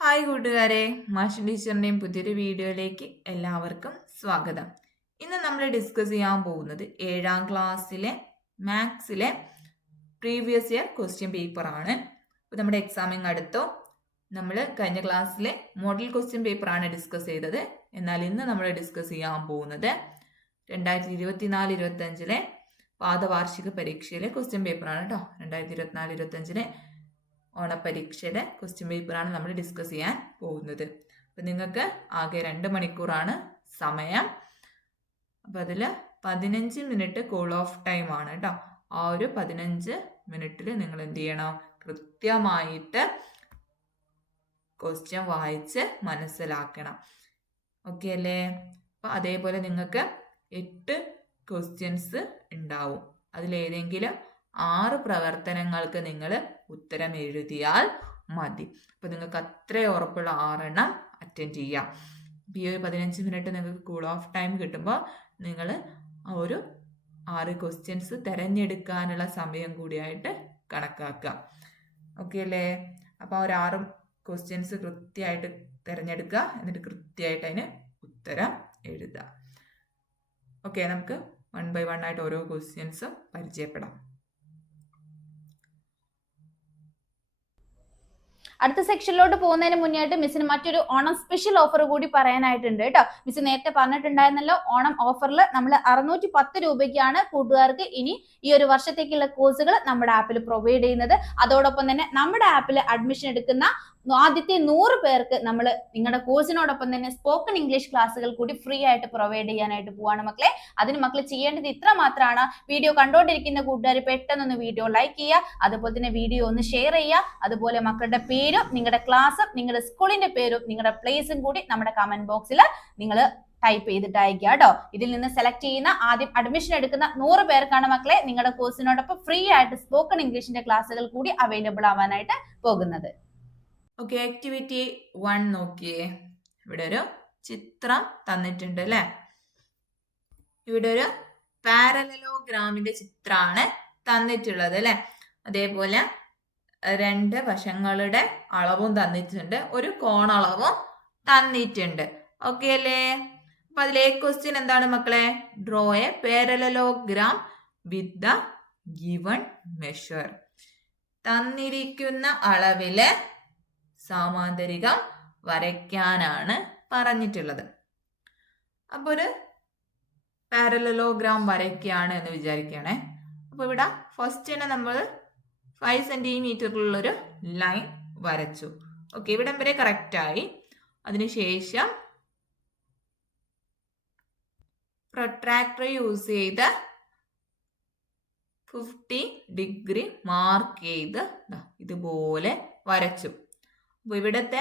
Hi കൂട്ടുകാരെ, മാഷൻ ടീച്ചറിൻ്റെയും പുതിയൊരു വീഡിയോയിലേക്ക് എല്ലാവർക്കും സ്വാഗതം. ഇന്ന് നമ്മൾ ഡിസ്കസ് ചെയ്യാൻ പോകുന്നത് 7ാം ക്ലാസ്സിലെ മാത്സിലെ പ്രീവിയസ് ഇയർ ക്വസ്റ്റ്യൻ പേപ്പർ ആണ്. അപ്പോൾ നമ്മുടെ എക്സാമിങ് അടുത്തോ. നമ്മൾ കഴിഞ്ഞ ക്ലാസ്സിലെ മോഡൽ ക്വസ്റ്റ്യൻ പേപ്പർ ആണ് ഡിസ്കസ് ചെയ്തത്. എന്നാൽ ഇന്ന് നമ്മൾ ഡിസ്കസ് ചെയ്യാൻ പോകുന്നത് 2024-25 പാദവാർഷിക പരീക്ഷയിലെ ക്വസ്റ്റ്യൻ പേപ്പറാണ് കേട്ടോ. 2024-25 ഓണപരീക്ഷയുടെ ക്വസ്റ്റ്യൻ പേപ്പറാണ് നമ്മൾ ഡിസ്കസ് ചെയ്യാൻ പോകുന്നത്. അപ്പം നിങ്ങൾക്ക് ആകെ 2 മണിക്കൂറാണ് സമയം. അപ്പം അതിൽ 15 മിനിറ്റ് കൂൾ ഓഫ് ടൈം ആണ് കേട്ടോ. ആ ഒരു 15 മിനിറ്റിൽ നിങ്ങൾ എന്ത് ചെയ്യണം? കൃത്യമായിട്ട് ക്വസ്റ്റ്യൻ വായിച്ച് മനസ്സിലാക്കണം. ഓക്കെ അല്ലേ? അപ്പം അതേപോലെ നിങ്ങൾക്ക് 8 ക്വസ്റ്റ്യൻസ് ഉണ്ടാവും. അതിലേതെങ്കിലും 6 പ്രവർത്തനങ്ങൾക്ക് നിങ്ങൾ ഉത്തരം എഴുതിയാൽ മതി. അപ്പം നിങ്ങൾക്ക് അത്ര ഉറപ്പുള്ള 6 എണ്ണം അറ്റൻഡ് ചെയ്യാം. ഈ ഒരു 15 മിനിറ്റ് നിങ്ങൾക്ക് കൂൾ ഓഫ് ടൈം കിട്ടുമ്പോൾ നിങ്ങൾ ആ ഒരു 6 ക്വസ്റ്റ്യൻസ് തിരഞ്ഞെടുക്കാനുള്ള സമയം കൂടിയായിട്ട് കണക്കാക്കുക. ഓക്കെ അല്ലേ? അപ്പോൾ ആ ഒരു 6 ക്വസ്റ്റ്യൻസ് കൃത്യമായിട്ട് തിരഞ്ഞെടുക്കുക, എന്നിട്ട് കൃത്യമായിട്ട് അതിന് ഉത്തരം എഴുതുക. ഓക്കെ, നമുക്ക് 1 by 1 ആയിട്ട് ഓരോ ക്വസ്റ്റ്യൻസും പരിചയപ്പെടാം. അടുത്ത സെക്ഷനിലോട്ട് പോകുന്നതിന് മുന്നേയായിട്ട് മിസ്സിന് മറ്റൊരു ഓണം സ്പെഷ്യൽ ഓഫർ കൂടി പറയാനായിട്ടുണ്ട് കേട്ടോ. മിസ് നേരത്തെ പറഞ്ഞിട്ടുണ്ടായിരുന്നല്ലോ, ഓണം ഓഫറിൽ നമ്മൾ 610 രൂപയ്ക്കാണ് കൂട്ടുകാർക്ക് ഇനി ഈ ഒരു വർഷത്തേക്കുള്ള കോഴ്സുകൾ നമ്മുടെ ആപ്പിൽ പ്രൊവൈഡ് ചെയ്യുന്നത്. അതോടൊപ്പം തന്നെ നമ്മുടെ ആപ്പിൽ അഡ്മിഷൻ എടുക്കുന്ന ആദ്യത്തെ 100 പേർക്ക് നമ്മൾ നിങ്ങളുടെ കോഴ്സിനോടൊപ്പം തന്നെ സ്പോക്കൺ ഇംഗ്ലീഷ് ക്ലാസ്സുകൾ കൂടി ഫ്രീ ആയിട്ട് പ്രൊവൈഡ് ചെയ്യാനായിട്ട് പോവാണ് മക്കളെ. അതിന് മക്കൾ ചെയ്യേണ്ടത് ഇത്ര മാത്രമാണ്. വീഡിയോ കണ്ടുകൊണ്ടിരിക്കുന്ന കൂട്ടുകാർ പെട്ടെന്നൊന്ന് വീഡിയോ ലൈക്ക് ചെയ്യുക, അതുപോലെ തന്നെ വീഡിയോ ഒന്ന് ഷെയർ ചെയ്യുക. അതുപോലെ മക്കളുടെ പേരും നിങ്ങളുടെ ക്ലാസ്സും നിങ്ങളുടെ സ്കൂളിന്റെ പേരും നിങ്ങളുടെ പ്ലേസും കൂടി നമ്മുടെ കമന്റ് ബോക്സിൽ നിങ്ങൾ ടൈപ്പ് ചെയ്തിട്ട് അയക്കുക കേട്ടോ. ഇതിൽ നിന്ന് സെലക്ട് ചെയ്യുന്ന ആദ്യം അഡ്മിഷൻ എടുക്കുന്ന 100 പേർക്കാണ് മക്കളെ നിങ്ങളുടെ കോഴ്സിനോടൊപ്പം ഫ്രീ ആയിട്ട് സ്പോക്കൺ ഇംഗ്ലീഷിന്റെ ക്ലാസ്സുകൾ കൂടി അവൈലബിൾ ആവാനായിട്ട് പോകുന്നത്. ഓക്കെ, ആക്ടിവിറ്റി 1 നോക്കിയേ. ഇവിടെ ഒരു ചിത്രം തന്നിട്ടുണ്ട് അല്ലേ? ഇവിടെ ഒരു പാരലലോഗ്രാമിന്റെ ചിത്രമാണ് തന്നിട്ടുള്ളത് അല്ലേ? അതേപോലെ 2 വശങ്ങളുടെ അളവും തന്നിട്ടുണ്ട്, ഒരു കോണളവും തന്നിട്ടുണ്ട്. ഓക്കെ അല്ലേ? അപ്പൊ അതിലെ ക്വസ്റ്റ്യൻ എന്താണ് മക്കളെ? Draw A parallelogram with the given measure. തന്നിരിക്കുന്ന അളവില് സമാന്തരികം വരയ്ക്കാനാണ് പറഞ്ഞിട്ടുള്ളത്. അപ്പോൾ ഒരു പാരലലോഗ്രാം വരയ്ക്കുകയാണ് എന്ന് വിചാരിക്കുകയാണേ. അപ്പോൾ ഇവിടെ ഫസ്റ്റ് തന്നെ നമ്മൾ 5 സെന്റിമീറ്ററിലുള്ളൊരു ലൈൻ വരച്ചു. ഓക്കെ, ഇവിടം വരെ കറക്റ്റായി. അതിനുശേഷം പ്രൊട്രാക്ടർ യൂസ് ചെയ്ത് 50 ഡിഗ്രി മാർക്ക് ചെയ്ത് ഇതുപോലെ വരച്ചു. അപ്പോൾ ഇവിടുത്തെ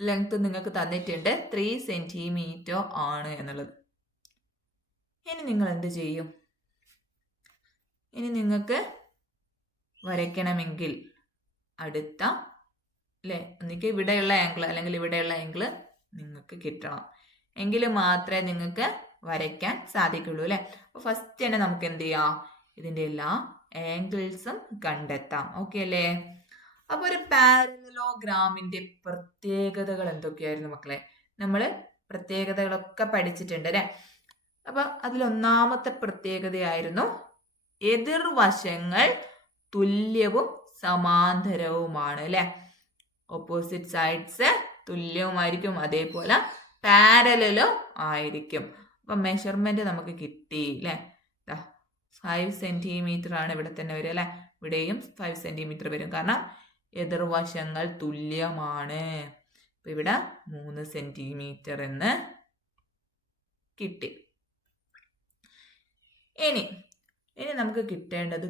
ലെങ്ത് നിങ്ങൾക്ക് തന്നിട്ടുണ്ട് 3 സെന്റിമീറ്റർ ആണ് എന്നുള്ളത്. ഇനി നിങ്ങൾ എന്ത് ചെയ്യും? ഇനി നിങ്ങൾക്ക് വരയ്ക്കണമെങ്കിൽ അടുത്ത അല്ലേ, ഒന്നിക്ക് ഇവിടെയുള്ള ആംഗിൾ അല്ലെങ്കിൽ ഇവിടെയുള്ള ആംഗിൾ നിങ്ങൾക്ക് കിട്ടണം. എങ്കിൽ മാത്രമേ നിങ്ങൾക്ക് വരയ്ക്കാൻ സാധിക്കുള്ളൂ അല്ലേ? അപ്പോൾ ഫസ്റ്റ് തന്നെ നമുക്ക് എന്ത് ചെയ്യാം? ഇതിൻ്റെ എല്ലാ ആംഗിൾസും കണ്ടെത്താം. ഓക്കെ അല്ലേ? അപ്പോൾ ഒരു പാരലലോഗ്രാമിന്റെ പ്രത്യേകതകൾ എന്തൊക്കെയായിരുന്നു മക്കളെ? നമ്മൾ പ്രത്യേകതകളൊക്കെ പഠിച്ചിട്ടുണ്ട് അല്ലേ? അപ്പൊ അതിലൊന്നാമത്തെ പ്രത്യേകതയായിരുന്നു എതിർവശങ്ങൾ തുല്യവും സമാന്തരവുമാണ് അല്ലെ? ഓപ്പോസിറ്റ് സൈഡ്സ് തുല്യവുമായിരിക്കും, അതേപോലെ പാരലലും ആയിരിക്കും. അപ്പൊ മെഷർമെന്റ് നമുക്ക് കിട്ടി അല്ലെ? 5 സെന്റിമീറ്റർ ആണ് ഇവിടെ തന്നെ വരും അല്ലെ? ഇവിടെയും 5 സെന്റിമീറ്റർ വരും, കാരണം എതിർവശങ്ങൾ തുല്യമാണ്. അപ്പൊ ഇവിടെ 3 സെന്റിമീറ്റർ എന്ന് കിട്ടി. ഇനി നമുക്ക് കിട്ടേണ്ടത്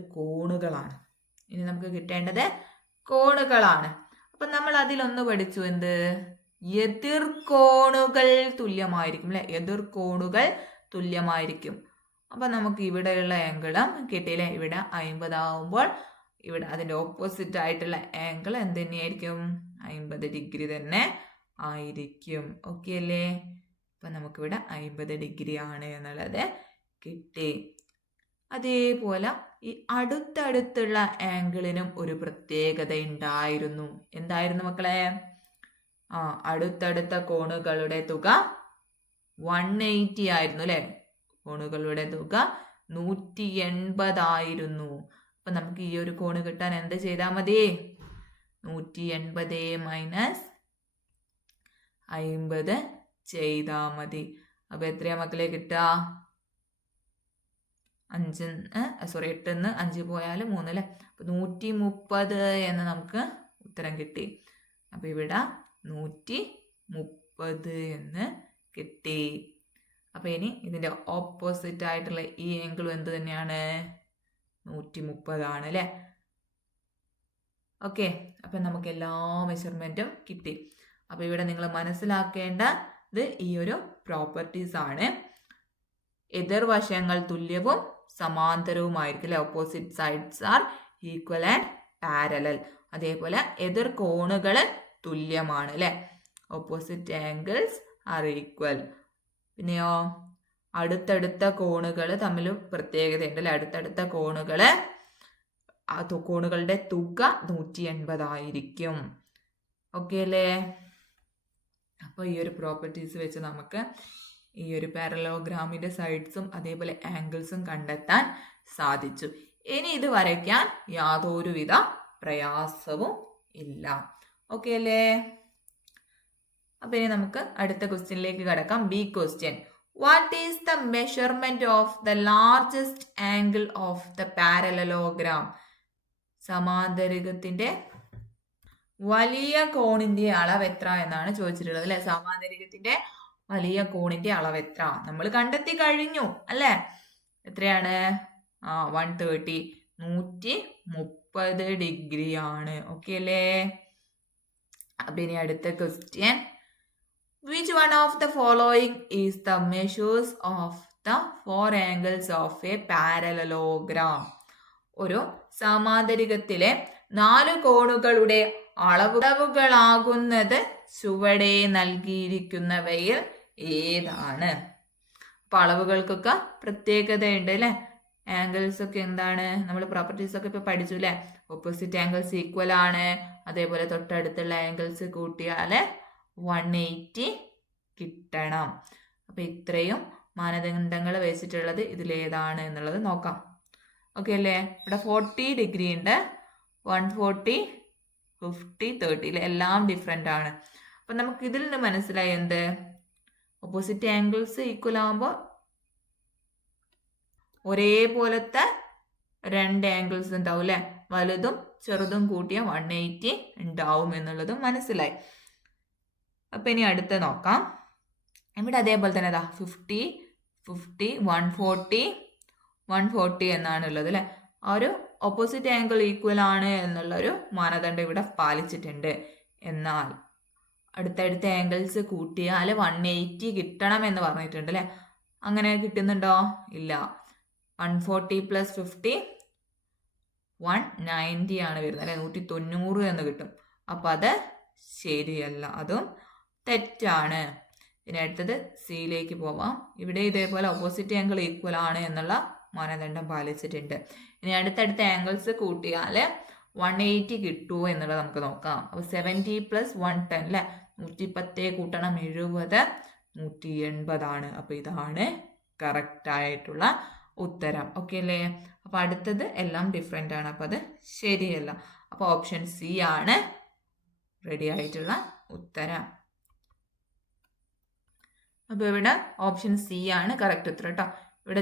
കോണുകളാണ്. അപ്പൊ നമ്മൾ അതിലൊന്ന് പഠിച്ചു, എന്ത്? എതിർകോണുകൾ തുല്യമായിരിക്കും അല്ലെ? എതിർകോണുകൾ തുല്യമായിരിക്കും. അപ്പൊ നമുക്ക് ഇവിടെയുള്ള ആംഗിളും കിട്ടിയില്ലേ? ഇവിടെ 50 ആവുമ്പോൾ ഇവിടെ അതിന്റെ ഓപ്പോസിറ്റ് ആയിട്ടുള്ള ആംഗിൾ എന്ത് തന്നെയായിരിക്കും? 50 ഡിഗ്രി തന്നെ ആയിരിക്കും. ഓക്കെ അല്ലേ? അപ്പൊ നമുക്കിവിടെ 50 ഡിഗ്രി ആണ് എന്നുള്ളത് കിട്ടി. അതേപോലെ ഈ അടുത്തടുത്തുള്ള ആംഗിളിനും ഒരു പ്രത്യേകത ഉണ്ടായിരുന്നു. എന്തായിരുന്നു മക്കളെ? അടുത്തടുത്ത കോണുകളുടെ തുക 180 ആയിരുന്നു അല്ലെ. കോണുകളുടെ തുക 180 ആയിരുന്നു. അപ്പൊ നമുക്ക് ഈ ഒരു കോണ് കിട്ടാൻ എന്ത് ചെയ്താൽ മതി? 180 മൈനസ് 50 ചെയ്താ മതി. അപ്പൊ എത്രയാ മക്കളെ കിട്ടുക? 8 5 പോയാൽ 3 അല്ലെ. അപ്പൊ 130 എന്ന് നമുക്ക് ഉത്തരം കിട്ടി. അപ്പൊ ഇവിടെ 130 എന്ന് കിട്ടി. അപ്പൊ ഇനി ഇതിന്റെ ഓപ്പോസിറ്റ് ആയിട്ടുള്ള ഈ ആംഗിളും എന്ത് തന്നെയാണ്? 130 ആണ് അല്ലെ. ഓക്കെ, അപ്പൊ നമുക്ക് എല്ലാ മെഷർമെന്റും കിട്ടി. അപ്പൊ ഇവിടെ നിങ്ങൾ മനസ്സിലാക്കേണ്ടത് ഈ ഒരു പ്രോപ്പർട്ടീസ് ആണ്. എതിർവശങ്ങൾ തുല്യവും സമാന്തരവുമായിരിക്കും അല്ലെ. Opposite sides are equal and parallel. അതേപോലെ എതിർ കോണുകൾ തുല്യമാണ് അല്ലെ. Opposite angles are equal. പിന്നെയോ അടുത്തടുത്ത കോണുകൾ തമ്മിൽ പ്രത്യേകതയുണ്ട് അല്ലെ. അടുത്തടുത്ത കോണുകളുടെ തുക 180 ആയിരിക്കും. ഓക്കെ അല്ലേ. അപ്പോൾ ഈ ഒരു പ്രോപ്പർട്ടീസ് വെച്ച് നമുക്ക് ഈ ഒരു പാരലോഗ്രാമിന്റെ സൈഡ്സും അതേപോലെ ആംഗിൾസും കണ്ടെത്താൻ സാധിച്ചു. ഇനി ഇത് വരയ്ക്കാൻ യാതൊരുവിധ പ്രയാസവും ഇല്ല. ഓക്കെ അല്ലേ. അപ്പൊ ഇനി നമുക്ക് അടുത്ത ക്വസ്റ്റ്യനിലേക്ക് കടക്കാം. B question. What is the measurement of the largest angle of the parallelogram? സമാന്തരികത്തിന്റെ വലിയ കോണിന്റെ അളവ് എത്ര എന്നാണ് ചോദിച്ചിട്ടുള്ളത് അല്ലെ. സമാന്തരികത്തിന്റെ വലിയ കോണിന്റെ അളവ് എത്ര നമ്മൾ കണ്ടെത്തി കഴിഞ്ഞു അല്ലെ. എത്രയാണ്? 130 130 ഡിഗ്രി ആണ്. ഓക്കെ അല്ലേ. അപ്പൊ ഇനി അടുത്ത question. Which one of the following is the measures of the four angles of a parallelogram? ഒരു സമാന്തരികത്തിലെ 4 കോണുകളുടെ അളവുകളാകുന്നത് ചുവടെ നൽകിയിരിക്കുന്നവയിൽ ഏതാണ്? അപ്പൊ അളവുകൾക്കൊക്കെ പ്രത്യേകതയുണ്ട് അല്ലെ. ആംഗിൾസ് ഒക്കെ എന്താണ്? നമ്മൾ പ്രോപ്പർട്ടീസ് ഒക്കെ ഇപ്പൊ പഠിച്ചു അല്ലെ. ഓപ്പോസിറ്റ് ആംഗിൾസ് ഈക്വൽ ആണ്. അതേപോലെ തൊട്ടടുത്തുള്ള ആംഗിൾസ് കൂട്ടിയാല് 180 കിട്ടണം. അപ്പൊ ഇത്രയും മാനദണ്ഡങ്ങൾ വെച്ചിട്ടുള്ളത് ഇതിലേതാണ് എന്നുള്ളത് നോക്കാം. ഓക്കെ അല്ലേ. ഇവിടെ 40 ഡിഗ്രി ഉണ്ട്, 140, 50, 30 എല്ലാം ഡിഫറെന്റ് ആണ്. അപ്പൊ നമുക്ക് ഇതിൽ നിന്ന് മനസ്സിലായി എന്ത്? ഓപ്പോസിറ്റ് ആംഗിൾസ് ഈക്വൽ ആകുമ്പോൾ ഒരേപോലത്തെ 2 ആംഗിൾസ് ഉണ്ടാവും അല്ലെ. വലുതും ചെറുതും കൂട്ടിയ 180 ഉണ്ടാവും എന്നുള്ളതും മനസ്സിലായി. അപ്പൊ ഇനി അടുത്ത നോക്കാം. ഇവിടെ അതേപോലെ തന്നെ 50, 50, 140, 140 എന്നാണ് ഉള്ളത് അല്ലെ. ആ ഒരു ഓപ്പോസിറ്റ് ആംഗിൾ ഈക്വൽ ആണ് എന്നുള്ള ഒരു മാനദണ്ഡം ഇവിടെ പാലിച്ചിട്ടുണ്ട്. എന്നാൽ അടുത്തടുത്ത ആംഗിൾസ് കൂട്ടിയാൽ 180 കിട്ടണം എന്ന് പറഞ്ഞിട്ടുണ്ട് അല്ലെ. അങ്ങനെ കിട്ടുന്നുണ്ടോ? ഇല്ല. 140 + 50 190 ആണ് വരുന്നത് അല്ലെ. 190 എന്ന് കിട്ടും. അപ്പൊ അത് ശരിയല്ല, അതും തെറ്റാണ്. ഇനി അടുത്തത് സിയിലേക്ക് പോവാം. ഇവിടെ ഇതേപോലെ ഓപ്പോസിറ്റ് ആംഗിൾ ഈക്വൽ ആണ് എന്നുള്ള മാനദണ്ഡം പാലിച്ചിട്ടുണ്ട്. ഇനി അടുത്തടുത്ത ആംഗിൾസ് കൂട്ടിയാൽ 180 കിട്ടുമോ എന്നുള്ളത് നമുക്ക് നോക്കാം. അപ്പൊ 70 + 110 അല്ലെ. 110 കൂട്ടണം 70, 180 ആണ്. അപ്പൊ ഇതാണ് കറക്റ്റ് ആയിട്ടുള്ള ഉത്തരം. ഓക്കെ അല്ലേ. അപ്പൊ അടുത്തത് എല്ലാം ഡിഫറെന്റ് ആണ്. അപ്പൊ അത് ശരിയല്ല. അപ്പൊ ഓപ്ഷൻ സി ആണ് റെഡി ആയിട്ടുള്ള ഉത്തരം. അപ്പൊ ഇവിടെ ഓപ്ഷൻ സി ആണ് കറക്റ്റ് ഉത്തരം കേട്ടോ. ഇവിടെ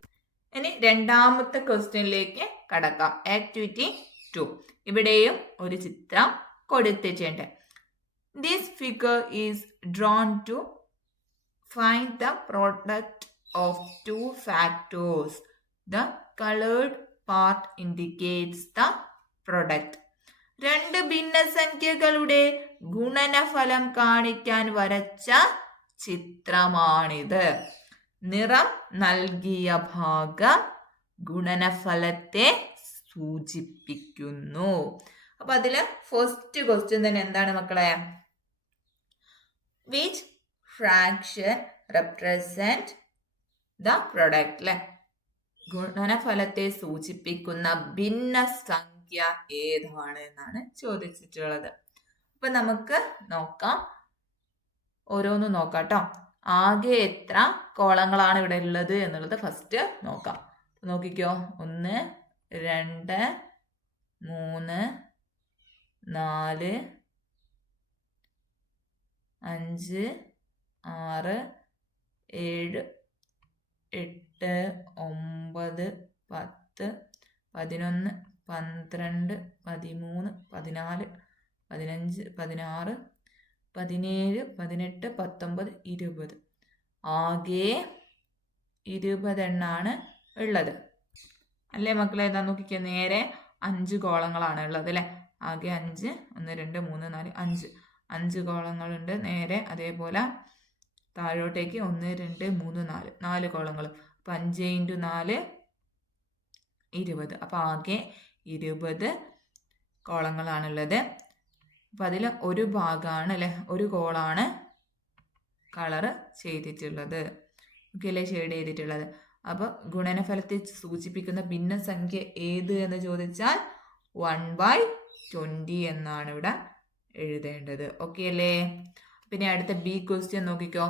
ഇനി രണ്ടാമത്തെ ക്വസ്റ്റ്യനിലേക്ക് കടക്കാം. ആക്ടിവിറ്റി 2. ഇവിടെയും ഒരു ചിത്രം കൊടുത്തിട്ടുണ്ട്. This figure is drawn to find the product of 2 factors. The colored part indicates the product. 2 ഭിന്നസംഖ്യകളുടെ ഗുണനഫലം കാണിക്കാൻ വരച്ച ചിത്രമാണിത്. നിറം നൽകിയ ഭാഗം ഗുണനഫലത്തെ സൂചിപ്പിക്കുന്നു. അപ്പൊ അതില് ഫസ്റ്റ് ക്വസ്റ്റ്യൻ തന്നെ എന്താണ് മക്കളെ? Which fraction represent the product? അല്ലെ, ഗുണനഫലത്തെ സൂചിപ്പിക്കുന്ന ഭിന്നസംഖ്യ ഏതാണ് എന്നാണ് ചോദിച്ചിട്ടുള്ളത്. അപ്പൊ നമുക്ക് നോക്കാം. ഓരോന്നും നോക്കാം കേട്ടോ. ആകെ എത്ര കോളങ്ങളാണ് ഇവിടെ ഉള്ളത് എന്നുള്ളത് ഫസ്റ്റ് നോക്കാം. നോക്കിക്കോ, 1 2 3 4 5 6 7 8 9 10 11 12 13 14 15 16 17 18 19 20. ആകെ 20 എണ്ണാണ് ഉള്ളത് അല്ലേ മക്കളെ? ഏതാ നോക്കിക്കോ, നേരെ 5 കോളങ്ങളാണ് ഉള്ളത് അല്ലേ? ആകെ 5 1 2 3 4 5 കോളങ്ങളുണ്ട് നേരെ. അതേപോലെ താഴോട്ടേക്ക് 1 2 3 4 കോളങ്ങൾ. അപ്പം 5 × 4 20. അപ്പം ആകെ 20 കോളങ്ങളാണുള്ളത്. അപ്പം അതിൽ ഒരു ഭാഗമാണ് അല്ലേ, ഒരു കോളാണ് കളറ് ചെയ്തിട്ടുള്ളത്. ഓക്കെ അല്ലേ, ഷെയ്ഡ് ചെയ്തിട്ടുള്ളത്. അപ്പോൾ ഗുണനഫലത്തെ സൂചിപ്പിക്കുന്ന ഭിന്നസംഖ്യ ഏത് എന്ന് ചോദിച്ചാൽ 1/20 എന്നാണ് ഇവിടെ എഴുതേണ്ടത്. ഓക്കെ അല്ലേ? പിന്നെ അടുത്ത ബി ക്വസ്റ്റ്യൻ നോക്കിക്കോ.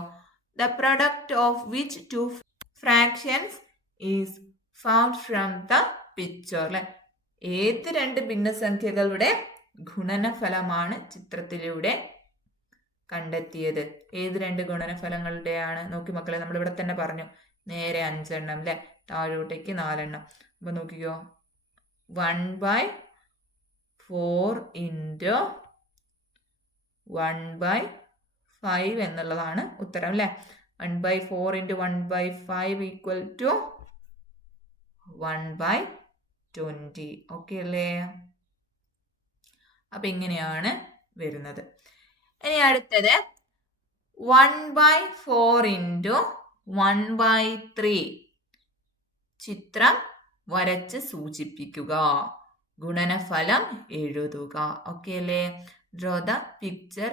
The product of which two fractions is found from the picture അല്ലെ? ഏത് രണ്ട് ഭിന്നസംഖ്യകളുടെ ഗുണനഫലമാണ് ചിത്രത്തിലൂടെ കണ്ടെത്തിയത്? ഏത് രണ്ട് ഗുണനഫലങ്ങളുടെയാണ്? നോക്കി മക്കളെ, നമ്മളിവിടെ തന്നെ പറഞ്ഞു നേരെ 5 എണ്ണം അല്ലെ, താഴോട്ടേക്ക് 4 എണ്ണം. അപ്പൊ നോക്കിക്കോ, 1/4 × 1/5 എന്നുള്ളതാണ് ഉത്തരം അല്ലെ. 1/4 × 1/5 = 1/20. ഓക്കെ അല്ലേ? അപ്പൊ ഇങ്ങനെയാണ് വരുന്നത്. ഇനി അടുത്തത് 1/4 × 1/3 ചിത്രം വരച്ച് സൂചിപ്പിക്കുക, ഗുണനഫലം എഴുതുക. ഓക്കെ അല്ലേ? Draw the picture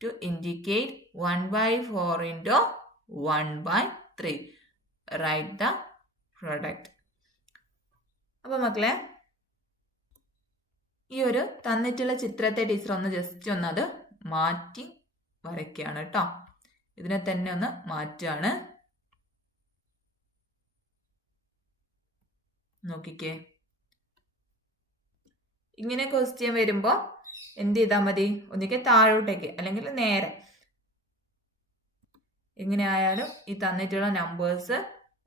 to indicate 1/4 × 1/3. Write the product. അപ്പൊ മക്കളെ, ഈ ഒരു തന്നിട്ടുള്ള ചിത്രത്തെ ടീച്ചർ ഒന്ന് ജസ്റ്റ് അത് മാറ്റി വരയ്ക്കുകയാണ് കേട്ടോ. ഇതിനെ തന്നെ ഒന്ന് മാറ്റുകയാണ്. നോക്കിക്കേ, ഇങ്ങനെ ക്വസ്റ്റ്യൻ വരുമ്പോ എന്ത് ചെയ്താൽ മതി? ഒന്നിക്കെ താഴോട്ടേക്ക് അല്ലെങ്കിൽ നേരെ, എങ്ങനെ ആയാലും ഈ തന്നിട്ടുള്ള നമ്പേഴ്സ്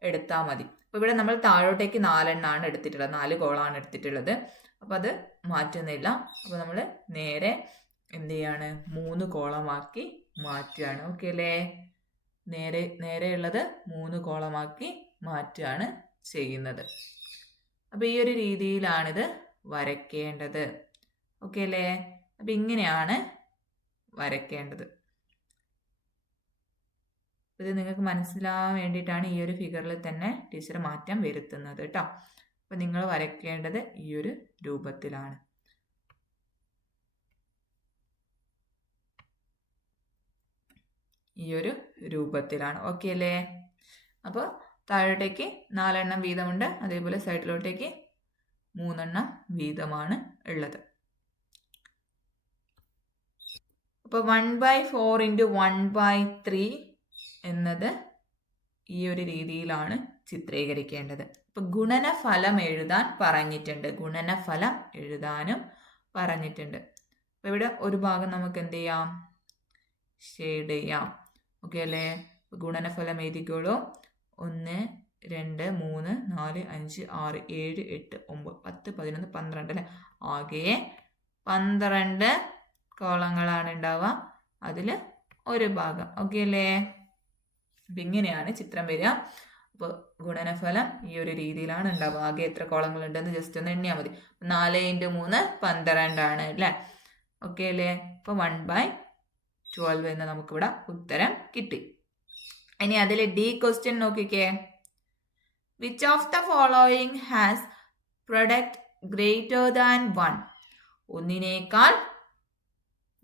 എടുത്താൽ മതി. അപ്പൊ ഇവിടെ നമ്മൾ താഴോട്ടേക്ക് 4 എണ്ണമാണ് എടുത്തിട്ടുള്ളത്, 4 കോളാണ് എടുത്തിട്ടുള്ളത്. അപ്പൊ അത് മാറ്റുന്നില്ല. അപ്പൊ നമ്മൾ നേരെ എന്ത് ചെയ്യാണ്? 3 കോളമാക്കി മാറ്റുകയാണ്. ഓക്കെ അല്ലേ? നേരെയുള്ളത് 3 കോളമാക്കി മാറ്റുകയാണ് ചെയ്യുന്നത്. അപ്പൊ ഈ ഒരു രീതിയിലാണിത് വരയ്ക്കേണ്ടത്. ഓക്കെ അല്ലേ? അപ്പൊ ഇങ്ങനെയാണ് വരയ്ക്കേണ്ടത്. ഇത് നിങ്ങൾക്ക് മനസ്സിലാവാൻ വേണ്ടിയിട്ടാണ് ഈ ഒരു ഫിഗറിൽ തന്നെ ടീച്ചർ മാറ്റം വരുത്തുന്നത് കേട്ടോ. അപ്പൊ നിങ്ങൾ വരയ്ക്കേണ്ടത് ഈ ഒരു രൂപത്തിലാണ്. ഈ ഒരു രൂപത്തിലാണ്. ഓക്കെ അല്ലേ? അപ്പോൾ താഴോട്ടേക്ക് 4 എണ്ണം വീതമുണ്ട്, അതേപോലെ സൈഡിലോട്ടേക്ക് 3 എണ്ണം വീതമാണ് ഉള്ളത്. അപ്പോൾ 1/4 × 1/3 എന്നത് ഈ ഒരു രീതിയിലാണ് ചിത്രീകരിക്കേണ്ടത്. അപ്പൊ ഗുണനഫലം എഴുതാൻ പറഞ്ഞിട്ടുണ്ട്, ഗുണനഫലം എഴുതാനും പറഞ്ഞിട്ടുണ്ട്. അപ്പൊ ഇവിടെ ഒരു ഭാഗം നമുക്ക് എന്ത് ചെയ്യാം? ഷെയ്ഡ് ചെയ്യാം. ഓക്കെ അല്ലേ? ഗുണനഫലം എഴുതിക്കോളൂ. 1 2 3 4 5 6 7 8 9 10 11 12 അല്ലെ? ആകെ 12 കോളങ്ങളാണ് ഉണ്ടാവുക, അതിൽ ഒരു ഭാഗം. ഓക്കെ അല്ലേ? അപ്പം ഇങ്ങനെയാണ് ചിത്രം വരിക. അപ്പോൾ ഗുണനഫലം ഈ ഒരു രീതിയിലാണ് ഉണ്ടാവുക. ആകെ എത്ര കോളങ്ങൾ ഉണ്ടെന്ന് ജസ്റ്റ് ഒന്ന് എണ്ണിയാൽ മതി. 4 × 3 12 ആണ് അല്ലേ? ഓക്കെ അല്ലേ? അപ്പോൾ 1/12 എന്ന് നമുക്കിവിടെ ഉത്തരം കിട്ടി. ഇനി അതിൽ ഡി ക്വസ്റ്റ്യൻ നോക്കിക്കേ. Which of the following has product greater than 1? ഒന്നിനേക്കാൾ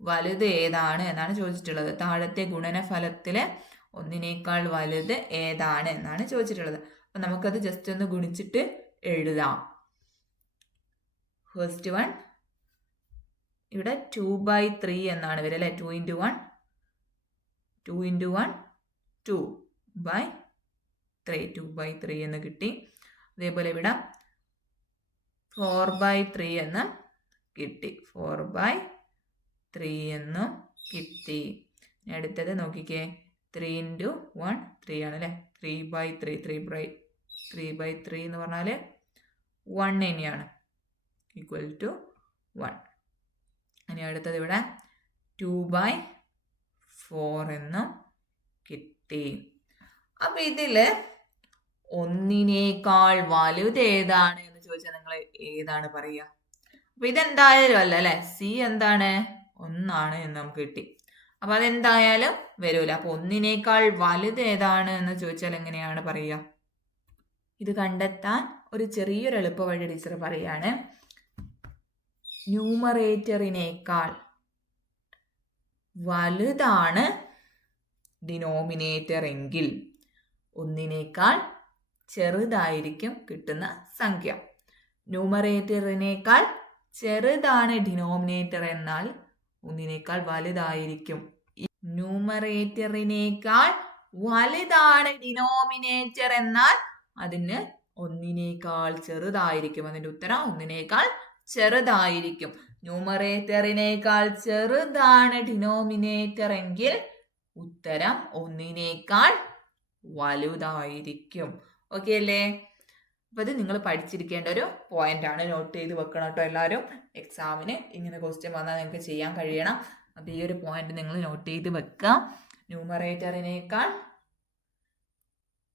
വലുത് ഏതാണ് എന്നാണ് ചോദിച്ചിട്ടുള്ളത്. താഴത്തെ ഗുണനഫലത്തില് ഒന്നിനേക്കാൾ വലുത് ഏതാണ് എന്നാണ് ചോദിച്ചിട്ടുള്ളത്. അപ്പൊ നമുക്കത് ജസ്റ്റ് ഒന്ന് ഗുണിച്ചിട്ട് എഴുതാം. ഫസ്റ്റ് വൺ ഇവിടെ 2/3 എന്നാണ് വരിക അല്ലെ? 2 × 1 2 ഇൻറ്റു 1 2/3 2/3 എന്ന് കിട്ടി. അതേപോലെ ഇവിടെ 4/3 എന്ന് കിട്ടി 4/3 എന്നും കിട്ടി. ഇനി അടുത്തത് നോക്കിക്കേ 3 ഇൻറ്റു 1 3 ആണ് അല്ലേ 3/3 എന്ന് പറഞ്ഞാൽ 1 തന്നെയാണ് ഈക്വൽ ടു 1. ഇനി അടുത്തത് ഇവിടെ 2/4 എന്നും കിട്ടി. അപ്പം ഇതിൽ ഒന്നിനേക്കാൾ വലുത് ഏതാണ് എന്ന് ചോദിച്ചാൽ നിങ്ങൾ ഏതാണ് പറയുക? അപ്പം ഇതെന്തായാലും അല്ല അല്ലേ, സി എന്താണ് 1 ആണ് എന്ന് നമുക്ക് കിട്ടി. അപ്പം അതെന്തായാലും വരൂല. അപ്പം ഒന്നിനേക്കാൾ വലുത് ഏതാണ് എന്ന് ചോദിച്ചാൽ എങ്ങനെയാണ് പറയുക? ഇത് കണ്ടെത്താൻ ഒരു ചെറിയൊരു എളുപ്പവഴി ടീച്ചർ പറയാണ്. ന്യൂമറേറ്ററിനേക്കാൾ വലുതാണ് ഡിനോമിനേറ്റർ എങ്കിൽ ഒന്നിനേക്കാൾ ചെറുതായിരിക്കും കിട്ടുന്ന സംഖ്യ. ന്യൂമറേറ്ററിനേക്കാൾ ചെറുതാണ് ഡിനോമിനേറ്റർ എന്നാൽ ഒന്നിനേക്കാൾ വലുതായിരിക്കും. ന്യൂമറേറ്ററിനേക്കാൾ വലുതാണ് ഡിനോമിനേറ്റർ എന്നാൽ അതിന് ഒന്നിനേക്കാൾ ചെറുതായിരിക്കും. അതിന്റെ ഉത്തരം ഒന്നിനേക്കാൾ ചെറുതായിരിക്കും. ന്യൂമറേറ്ററിനേക്കാൾ ചെറുതാണ് ഡിനോമിനേറ്റർ എങ്കിൽ ഉത്തരം ഒന്നിനേക്കാൾ വലുതായിരിക്കും. ഓക്കെ അല്ലേ? അപ്പൊ ഇത് നിങ്ങൾ പഠിച്ചിരിക്കേണ്ട ഒരു പോയിന്റ് ആണ്. നോട്ട് ചെയ്ത് വെക്കണം കേട്ടോ എല്ലാവരും. എക്സാമിന് ഇങ്ങനെ ക്വസ്റ്റ്യൻ വന്നാൽ നിങ്ങൾക്ക് ചെയ്യാൻ കഴിയണം. അപ്പൊ ഈ ഒരു പോയിന്റ് നിങ്ങൾ നോട്ട് ചെയ്ത് വെക്കാം. ന്യൂമറേറ്ററിനേക്കാൾ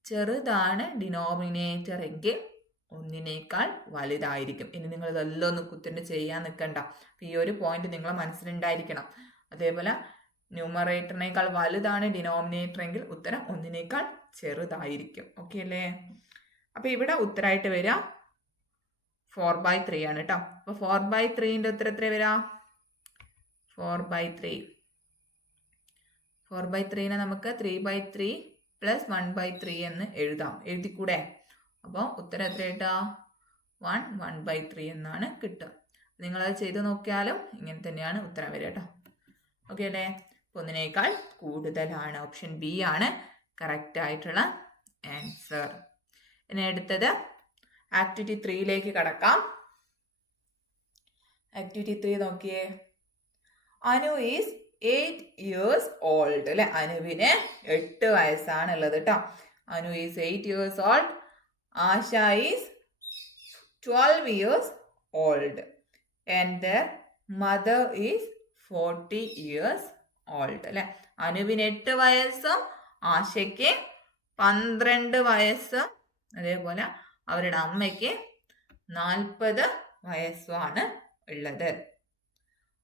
ചെറുതാണ് ഡിനോമിനേറ്റർ എങ്കിൽ ഒന്നിനേക്കാൾ വലുതായിരിക്കും. ഇനി നിങ്ങൾ ഇതെല്ലാം ഒന്ന് കുത്തിട്ട് ചെയ്യാൻ നിൽക്കണ്ട. അപ്പം ഈ ഒരു പോയിന്റ് നിങ്ങളെ മനസ്സിലുണ്ടായിരിക്കണം. അതേപോലെ ന്യൂമറേറ്ററിനേക്കാൾ വലുതാണ് ഡിനോമിനേറ്റർ എങ്കിൽ ഉത്തരം ഒന്നിനേക്കാൾ ചെറുതായിരിക്കും. ഓക്കെ അല്ലേ? അപ്പം ഇവിടെ ഉത്തരമായിട്ട് വരിക 4/3 ആണ് കേട്ടോ. അപ്പോൾ 4/3ന്റെ ഉത്തരം എത്ര വരിക? 4/3നെ നമുക്ക് 3/3 + 1/3 എന്ന് എഴുതാം. എഴുതിക്കൂടെ? അപ്പോൾ ഉത്തരം എത്ര കിട്ടുക? 1/3 എന്നാണ് കിട്ടുക. നിങ്ങളത് ചെയ്ത് നോക്കിയാലും ഇങ്ങനെ തന്നെയാണ് ഉത്തരം വരിക കേട്ടോ. ഓക്കെ അല്ലേ? ഒന്നിനേക്കാൾ കൂടുതലാണ്. ഓപ്ഷൻ ബി ആണ് കറക്റ്റ് ആയിട്ടുള്ള ആൻസർ. ഇനി അടുത്തത് ആക്ടിവിറ്റി 3ലേക്ക് കടക്കാം. ആക്ടിവിറ്റി 3 നോക്കിയേ. അനു ഈസ് 8 years old അല്ലെ. അനുവിന് 8 വയസ്സാണ് ഉള്ളത് കേട്ടോ. Anu is 8 years old. Asha is 12 years old and their mother is 40 years old അല്ലെ. അനുവിന് 8 വയസ്സും ആശയ്ക്ക് 12 വയസ്സും അതേപോലെ അവരുടെ അമ്മയ്ക്ക് 40 വയസ്സുമാണ് ഉള്ളത്.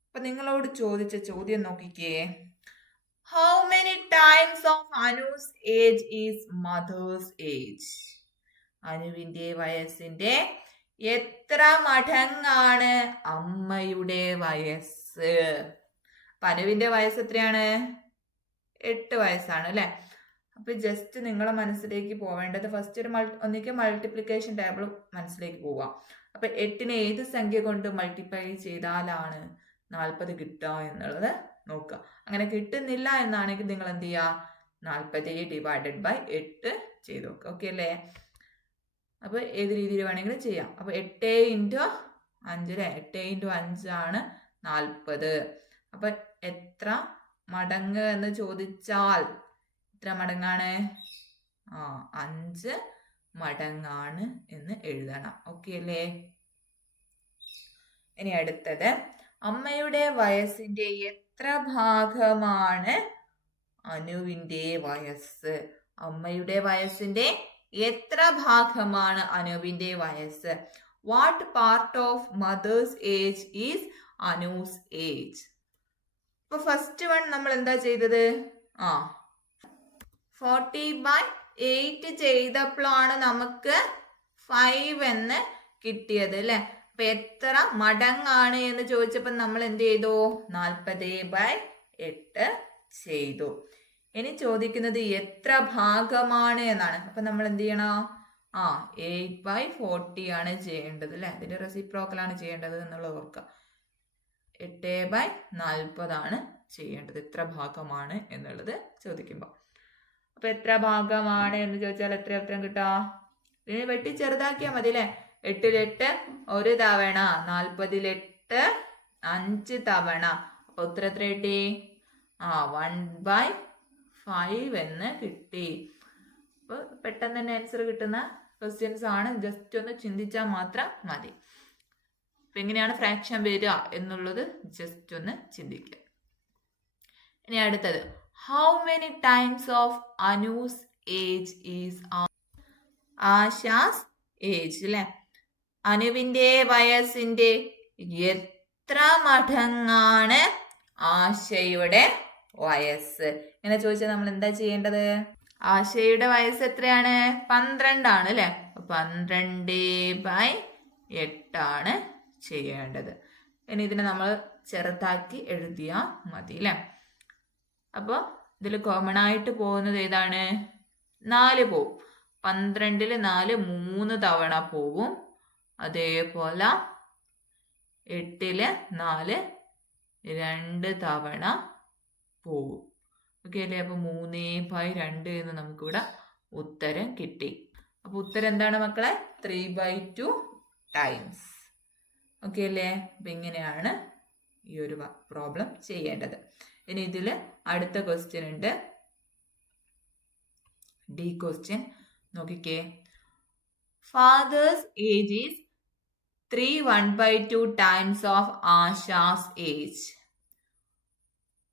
അപ്പൊ നിങ്ങളോട് ചോദിച്ച ചോദ്യം നോക്കിക്കേ. How many times of Anu's age is mother's age? അനുവിന്റെ വയസ്സിന്റെ എത്ര മടങ്ങാണ് അമ്മയുടെ വയസ്സ്? അപ്പൊ അനുവിന്റെ വയസ്സ് എത്രയാണ്? 8 വയസ്സാണ് അല്ലെ. അപ്പൊ ജസ്റ്റ് നിങ്ങളെ മനസ്സിലേക്ക് പോവേണ്ടത് ഫസ്റ്റ് ഒന്നിക്ക് മൾട്ടിപ്ലിക്കേഷൻ ടേബിൾ മനസ്സിലേക്ക് പോവാം. അപ്പൊ 8നെ ഏത് സംഖ്യ കൊണ്ട് മൾട്ടിപ്ലൈ ചെയ്താലാണ് 40 കിട്ടുക എന്നുള്ളത് നോക്കുക. അങ്ങനെ കിട്ടുന്നില്ല എന്നാണെങ്കിൽ നിങ്ങൾ എന്ത് ചെയ്യുക? 40 ÷ 8 ചെയ്ത് നോക്കുക. ഓക്കെ അല്ലേ? അപ്പൊ ഏത് രീതിയിൽ വേണമെങ്കിലും ചെയ്യാം. അപ്പൊ 8 × 5 അല്ലേ. 8 × 5 ആണ് 40. അപ്പൊ എത്ര മടങ്ങ് എന്ന് ചോദിച്ചാൽ എത്ര മടങ്ങാണ്? 5 മടങ്ങാണ് എന്ന് എഴുതണം. ഓക്കെ അല്ലേ? ഇനി അടുത്തത് അമ്മയുടെ വയസ്സിന്റെ എത്ര ഭാഗമാണ് അനുവിന്റെ വയസ്സ്? അമ്മയുടെ വയസ്സിന്റെ എത്ര ഭാഗമാണ് അനുവിന്റെ വയസ്സ്? What part of mother's age is Anu's age? ഇപ്പൊ ഫസ്റ്റ് വൺ നമ്മൾ എന്താ ചെയ്തത്? 40/8 ചെയ്തപ്പോഴാണ് നമുക്ക് 5 എന്ന് കിട്ടിയത് അല്ലെ. അപ്പൊ എത്ര മടങ്ങാണ് എന്ന് ചോദിച്ചപ്പോൾ നമ്മൾ എന്ത് ചെയ്തു? 40/8 ചെയ്തു. ഇനി ചോദിക്കുന്നത് എത്ര ഭാഗമാണ് എന്നാണ്. അപ്പൊ നമ്മൾ എന്ത് ചെയ്യണം? 8/40 ആണ് ചെയ്യേണ്ടത് അല്ലെ. അതിന്റെ റെസിപ്രോക്കലാണ് ചെയ്യേണ്ടത് എന്നുള്ളത് ഓർക്കുക. 8/40 ആണ് ചെയ്യേണ്ടത്. എത്ര ഭാഗമാണ് എന്നുള്ളത് ചോദിക്കുമ്പോൾ. അപ്പൊ എത്ര ഭാഗമാണ് എന്ന് ചോദിച്ചാൽ എത്ര ഉത്തരം കിട്ടാ? പിന്നെ വെട്ടി ചെറുതാക്കിയാൽ മതി അല്ലേ? 8 ഒരു തവണ, 40 5 തവണ. അപ്പൊ ഉത്തരം എത്ര കിട്ടി? 1/5 എന്ന് കിട്ടി. അപ്പൊ പെട്ടെന്ന് തന്നെ ആൻസർ കിട്ടുന്ന ക്വസ്റ്റ്യൻസ് ആണ്. ജസ്റ്റ് ഒന്ന് ചിന്തിച്ചാൽ മാത്രം മതി. അപ്പൊ എങ്ങനെയാണ് ഫ്രാക്ഷൻ വരിക എന്നുള്ളത് ജസ്റ്റ് ഒന്ന് ചിന്തിക്കുക. ഇനി അടുത്തത്, how many times of Anu's age is Asha's age അല്ലെ? അനുവിന്റെ വയസ്സിന്റെ എത്ര മടങ്ങാണ് ആശയുടെ വയസ്സ്? ഇങ്ങനെ ചോദിച്ചാൽ നമ്മൾ എന്താ ചെയ്യേണ്ടത്? ആശയുടെ വയസ്സ് എത്രയാണ്? 12 ആണ് അല്ലെ? 12/8 ചെയ്യേണ്ടത്. ഇനി ഇതിനെ നമ്മൾ ചെറുതാക്കി എഴുതിയാൽ മതി അല്ലെ? അപ്പോൾ ഇതിൽ കോമൺ ആയിട്ട് പോകുന്നത് ഏതാണ്? 4 പോവും. 12 4 3 തവണ പോവും. അതേപോലെ 8 4 2 തവണ പോവും. ഓക്കെ അല്ലേ? അപ്പൊ 3/2 എന്ന് നമുക്കിവിടെ ഉത്തരം കിട്ടി. അപ്പൊ ഉത്തരം എന്താണ് മക്കളെ? 3/2 ടൈംസ്. ഓക്കെ അല്ലേ? അപ്പൊ ഇങ്ങനെയാണ് ഈ ഒരു പ്രോബ്ലം ചെയ്യേണ്ടത്. ഇനി ഇതിൽ അടുത്ത ക്വസ്റ്റ്യൻ ഉണ്ട്, ഡി ക്വസ്റ്റ്യൻ. നോക്കിക്കേ, father's age is 3 1/2 times of Asha's age.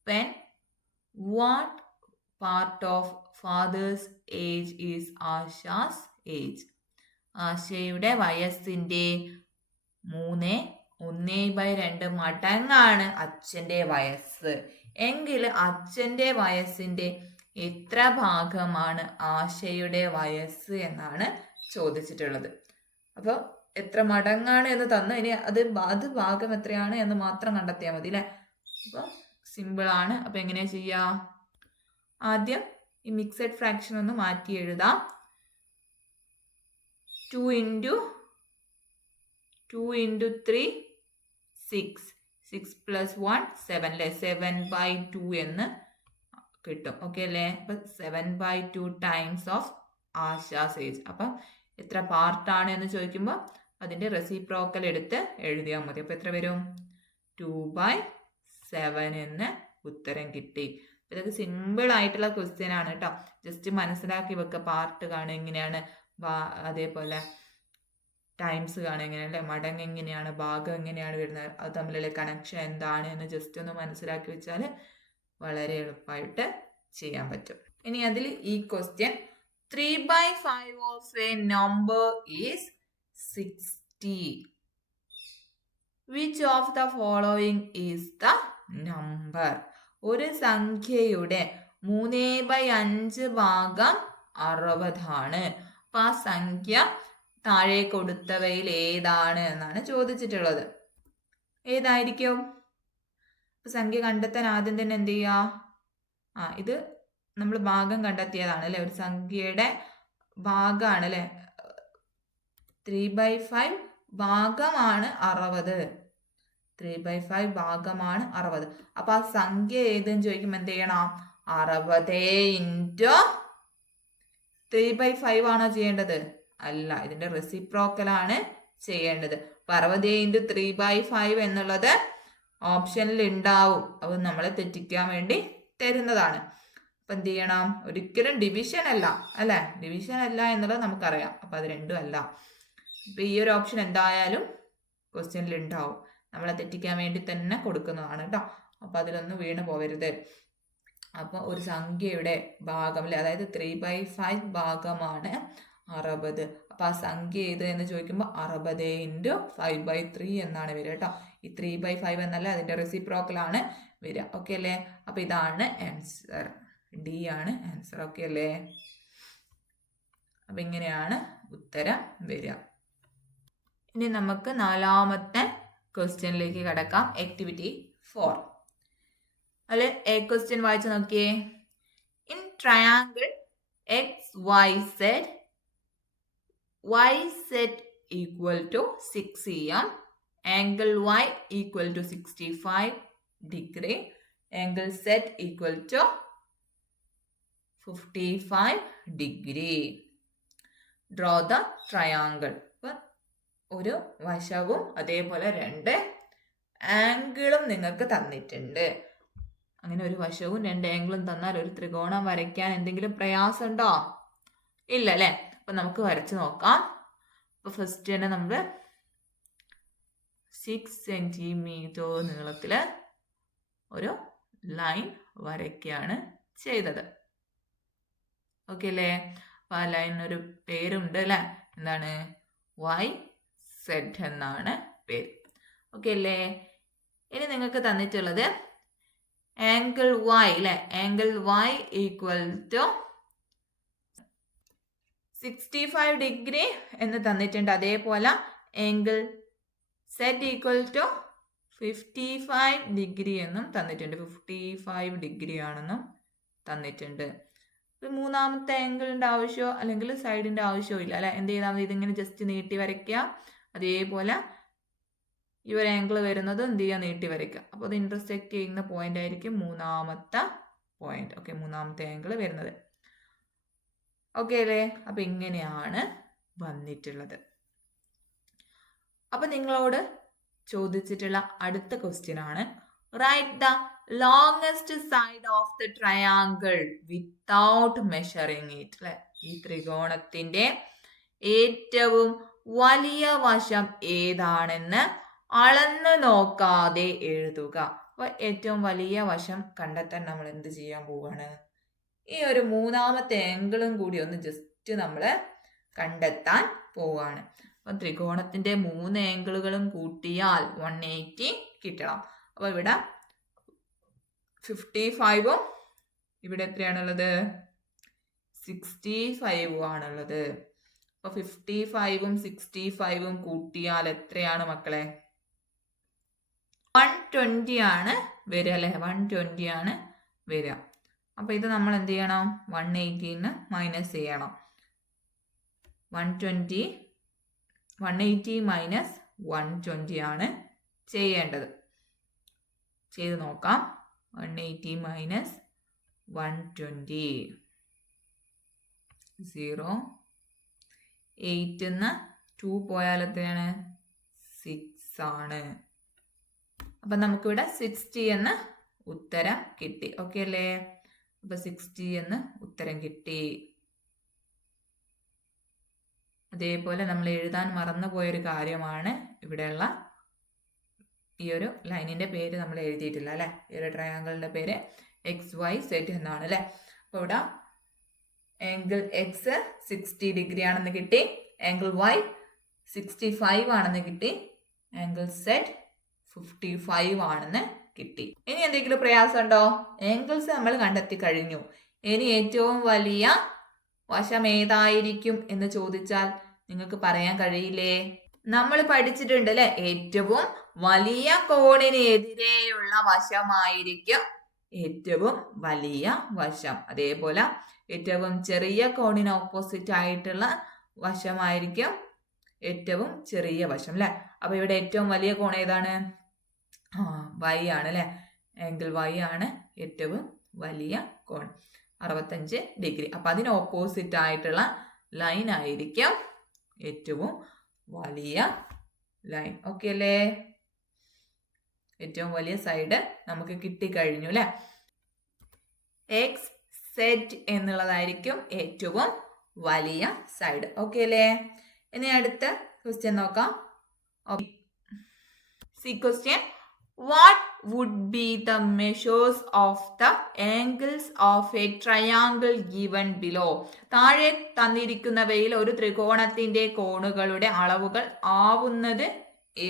When what part of father's age is Asha's age? ആശയുടെ വയസ്സിന്റെ 1/2 മടങ്ങാണ് അച്ഛന്റെ വയസ്സ് എങ്കിൽ അച്ഛന്റെ വയസ്സിന്റെ എത്ര ഭാഗമാണ് ആശയുടെ വയസ്സ് എന്നാണ് ചോദിച്ചിട്ടുള്ളത്. അപ്പോൾ എത്ര മടങ്ങാണ് എന്ന് തന്നു. ഇനി അത് ഭാഗം എത്രയാണ് എന്ന് മാത്രം കണ്ടെത്തിയാൽ മതി അല്ലേ? അപ്പോൾ സിമ്പിൾ ആണ്. അപ്പൊ എങ്ങനെയാ ചെയ്യാ? ആദ്യം ഈ മിക്സഡ് ഫ്രാക്ഷൻ ഒന്ന് മാറ്റി എഴുതാം. 2 × 3 6 6 + 1 7 അല്ലേ? 7/2 എന്ന് കിട്ടും. ഓക്കെ അല്ലേ? അപ്പൊ 7/2 ടൈംസ് ഓഫ് ആശാസ് ഏജ്. അപ്പം എത്ര പാർട്ടാണ് എന്ന് ചോദിക്കുമ്പോൾ അതിന്റെ റെസിപ്രോക്കൽ എടുത്ത് എഴുതിയാൽ മതി. അപ്പൊ എത്ര വരും? 2/7 എന്ന് ഉത്തരം കിട്ടി. ഇതൊക്കെ സിമ്പിൾ ആയിട്ടുള്ള ക്വസ്റ്റ്യൻ ആണ് കേട്ടോ. ജസ്റ്റ് മനസ്സിലാക്കി വെക്കുക. പാർട്ട് കാണുക എങ്ങനെയാണ്, അതേപോലെ ടൈംസ് കാണുക എങ്ങനെയാണ് അല്ലെ? മടങ്ങ് എങ്ങനെയാണ്, ഭാഗം എങ്ങനെയാണ് വരുന്നത്, അത് തമ്മിലുള്ള കണക്ഷൻ എന്താണ് എന്ന് ജസ്റ്റ് ഒന്ന് മനസ്സിലാക്കി വെച്ചാൽ വളരെ എളുപ്പമായിട്ട് ചെയ്യാൻ പറ്റും. ഇനി അതിൽ ഈ question 3/5 of A number is 60. Which of the following is the number? ഒരു സംഖ്യയുടെ 3/5 ഭാഗം 60 ആണ്. അപ്പൊ ആ സംഖ്യ താഴെ കൊടുത്തവയിൽ ഏതാണ് എന്നാണ് ചോദിച്ചിട്ടുള്ളത്. ഏതായിരിക്കും? സംഖ്യ കണ്ടെത്താൻ ആദ്യം തന്നെ എന്ത് ചെയ്യുക? ഇത് നമ്മൾ ഭാഗം കണ്ടെത്തിയതാണ് അല്ലെ? ഒരു സംഖ്യയുടെ ഭാഗമാണ് അല്ലെ? 3/5 ഭാഗമാണ് 60. 3/5 ഭാഗമാണ് 60. അപ്പൊ ആ സംഖ്യ ഏതെന്ന് ചോദിക്കുമ്പോൾ എന്ത് ചെയ്യണം? 60 × 3/5 ആണോ ചെയ്യേണ്ടത്? അല്ല, ഇതിന്റെ റെസിപ്രോക്കലാണ് ചെയ്യേണ്ടത്. 60 × 3/5 എന്നുള്ളത് ഓപ്ഷനിൽ ഉണ്ടാവും. അത് നമ്മളെ തെറ്റിക്കാൻ വേണ്ടി തരുന്നതാണ്. അപ്പൊ എന്ത് ചെയ്യണം? ഒരിക്കലും ഡിവിഷൻ അല്ല അല്ലെ? ഡിവിഷൻ അല്ല എന്നുള്ളത് നമുക്കറിയാം. അപ്പൊ അത് രണ്ടും അല്ല. ഇപ്പൊ ഈ ഒരു ഓപ്ഷൻ എന്തായാലും ക്വസ്റ്റ്യനിൽ ഉണ്ടാവും. നമ്മളെ തെറ്റിക്കാൻ വേണ്ടി തന്നെ കൊടുക്കുന്നതാണ് കേട്ടോ. അപ്പൊ അതിലൊന്നും വീണ് പോവരുത്. അപ്പൊ ഒരു സംഖ്യയുടെ ഭാഗം അല്ലെ, അതായത് 3/5 ഭാഗമാണ് 60. അപ്പൊ ആ സംഖ്യ ഏത് എന്ന് ചോദിക്കുമ്പോൾ 60 × 5/3 എന്നാണ് വരിക കേട്ടോ. ഈ 3/5 എന്നല്ല, അതിന്റെ റെസിപ്രോക്കലാണ് വരിക. ഓക്കെ അല്ലേ? അപ്പൊ ഇതാണ് ആൻസർ. ഡി ആണ് ആൻസർ. ഓക്കെ അല്ലേ? അപ്പൊ ഇങ്ങനെയാണ് ഉത്തരം വരിക. ഇനി നമുക്ക് 4ാമത്തെ ക്വസ്റ്റ്യനിലേക്ക് കടക്കാം. ആക്ടിവിറ്റി 4. അതിൽ എ ക്വസ്റ്റ്യൻ വായിച്ചു നോക്കിയേ. In triangle XYZ, YZ = 6 cm, angle Y = 65 degree, angle set equal to 55 degree. Draw the triangle. അപ്പം ഒരു വശവും അതേപോലെ 2 ആംഗിളും നിങ്ങൾക്ക് തന്നിട്ടുണ്ട്. അങ്ങനെ ഒരു വശവും 2 ആംഗിളും തന്നാൽ ഒരു ത്രികോണം വരയ്ക്കാൻ എന്തെങ്കിലും പ്രയാസമുണ്ടോ? ഇല്ല അല്ലേ? അപ്പൊ നമുക്ക് വരച്ച് നോക്കാം. അപ്പൊ ഫസ്റ്റ് തന്നെ നമ്മൾ 6 സെന്റിമീറ്റർ നീളത്തില് ഒരു ലൈൻ വരയ്ക്കുകയാണ് ചെയ്തത്. ഓക്കെ അല്ലേ? അപ്പൊ ആ ലൈനിനൊരു പേരുണ്ട് അല്ലേ? എന്താണ്? YZ എന്നാണ് പേര്. ഓക്കെ അല്ലേ? ഇനി നിങ്ങൾക്ക് തന്നിട്ടുള്ളത് ആംഗിൾ Y അല്ലെ? Angle Y equal to 65 degree എന്ന് തന്നിട്ടുണ്ട്. അതേപോലെ angle Z equal to 55 degree എന്നും തന്നിട്ടുണ്ട്. 55 ഡിഗ്രി ആണെന്നും തന്നിട്ടുണ്ട്. മൂന്നാമത്തെ ആംഗിളിന്റെ ആവശ്യമോ അല്ലെങ്കിൽ സൈഡിന്റെ ആവശ്യമോ ഇല്ല അല്ലെ? എന്ത് ചെയ്താൽ മതി? ഇതിങ്ങനെ ജസ്റ്റ് നീട്ടി വരയ്ക്കുക. അതേപോലെ ഈ ഒരു ആംഗിൾ വരുന്നത് എന്ത് ചെയ്യുക? നീട്ടി വരയ്ക്കുക. അപ്പോൾ അത് ഇന്റർസെക്ട് ചെയ്യുന്ന പോയിന്റ് ആയിരിക്കും മൂന്നാമത്തെ പോയിന്റ്. ഓക്കെ, മൂന്നാമത്തെ ആംഗിൾ വരുന്നത്. ഓക്കെ അല്ലേ? അപ്പൊ ഇങ്ങനെയാണ് വന്നിട്ടുള്ളത്. അപ്പൊ നിങ്ങളോട് ചോദിച്ചിട്ടുള്ള അടുത്ത ക്വസ്റ്റ്യൻ ആണ്, write the longest side of the triangle without measuring it. അല്ലെ? ഈ ത്രികോണത്തിന്റെ ഏറ്റവും വലിയ വശം ഏതാണെന്ന് അളന്നു നോക്കാതെ എഴുതുക. അപ്പൊ ഏറ്റവും വലിയ വശം കണ്ടെത്താൻ നമ്മൾ എന്ത് ചെയ്യാൻ പോവാണ്? ഈ ഒരു മൂന്നാമത്തെ ആംഗിളും കൂടി ഒന്ന് ജസ്റ്റ് നമ്മൾ കണ്ടെത്താൻ പോവാണ്. അപ്പൊ ത്രികോണത്തിന്റെ 3 ആംഗിളുകളും കൂട്ടിയാൽ 180 കിട്ടണം. അപ്പൊ ഇവിടെ 55ഉം ഇവിടെ എത്രയാണുള്ളത്? 65 ആണുള്ളത്. അപ്പൊ 55ഉം 65ഉം കൂട്ടിയാൽ എത്രയാണ് മക്കളെ? 120 ആണ് വരിക അല്ലെ? 120 ആണ് വരിക. അപ്പൊ ഇത് നമ്മൾ എന്ത് ചെയ്യണം? 180 മൈനസ് ചെയ്യണം. 180 മൈനസ് 120 ആണ് ചെയ്യേണ്ടത്. ചെയ്ത് നോക്കാം. 180 മൈനസ് 120 0. 8 2 പോയാൽ എത്രയാണ്? 6 ആണ്. അപ്പൊ നമുക്കിവിടെ 60 എന്ന് ഉത്തരം കിട്ടി. ഓക്കെ അല്ലേ? അപ്പൊ 60 എന്ന് ഉത്തരം കിട്ടി. അതേപോലെ നമ്മൾ എഴുതാൻ മറന്നു പോയൊരു കാര്യമാണ് ഇവിടെയുള്ള ഈ ഒരു ലൈനിന്റെ പേര് നമ്മൾ എഴുതിയിട്ടില്ല അല്ലെ? ഈ ഒരു ട്രയാങ്കിളിന്റെ പേര് XYZ എന്നാണ് അല്ലെ? അപ്പൊ ഇവിടെ ആംഗിൾ എക്സ് 60 ഡിഗ്രി ആണെന്ന് കിട്ടി, ആംഗിൾ Y 65 ആണെന്ന് കിട്ടി, ആംഗിൾ Z 55 ആണെന്ന് കിട്ടി. ഇനി എന്തെങ്കിലും പ്രയാസം ഉണ്ടോ? ആംഗിൾസ് നമ്മൾ കണ്ടെത്തി കഴിഞ്ഞു. ഇനി ഏറ്റവും വലിയ വശം ഏതായിരിക്കും എന്ന് ചോദിച്ചാൽ നിങ്ങൾക്ക് പറയാൻ കഴിയില്ലേ? നമ്മൾ പഠിച്ചിട്ടുണ്ട് അല്ലെ? ഏറ്റവും വലിയ കോണിന് എതിരെയുള്ള വശമായിരിക്കും ഏറ്റവും വലിയ വശം. അതേപോലെ ഏറ്റവും ചെറിയ കോണിന് ഓപ്പോസിറ്റ് ആയിട്ടുള്ള വശമായിരിക്കും ഏറ്റവും ചെറിയ വശം അല്ലെ? അപ്പൊ ഇവിടെ ഏറ്റവും വലിയ കോൺ ഏതാണ്? Y ആണ് അല്ലെ? ആംഗിൾ Y ആണ് ഏറ്റവും വലിയ കോൺ, 65 ഡിഗ്രി. അപ്പൊ അതിന് ഓപ്പോസിറ്റ് ആയിട്ടുള്ള ലൈൻ ആയിരിക്കും ഏറ്റവും വലിയ ലൈൻ. ഓക്കെ അല്ലേ? ഏറ്റവും വലിയ സൈഡ് നമുക്ക് കിട്ടിക്കഴിഞ്ഞു അല്ലെ? XZ എന്നുള്ളതായിരിക്കും ഏറ്റവും വലിയ സൈഡ്. ഓക്കെ അല്ലേ? ഇനി അടുത്ത ക്വസ്റ്റ്യൻ നോക്കാം. C question, what would be the measures of the angles of a triangle given below? താഴെ തന്നിരിക്കുന്നവയിൽ ഒരു ത്രികോണത്തിന്റെ കോണുകളുടെ അളവുകൾ ആവുന്നത്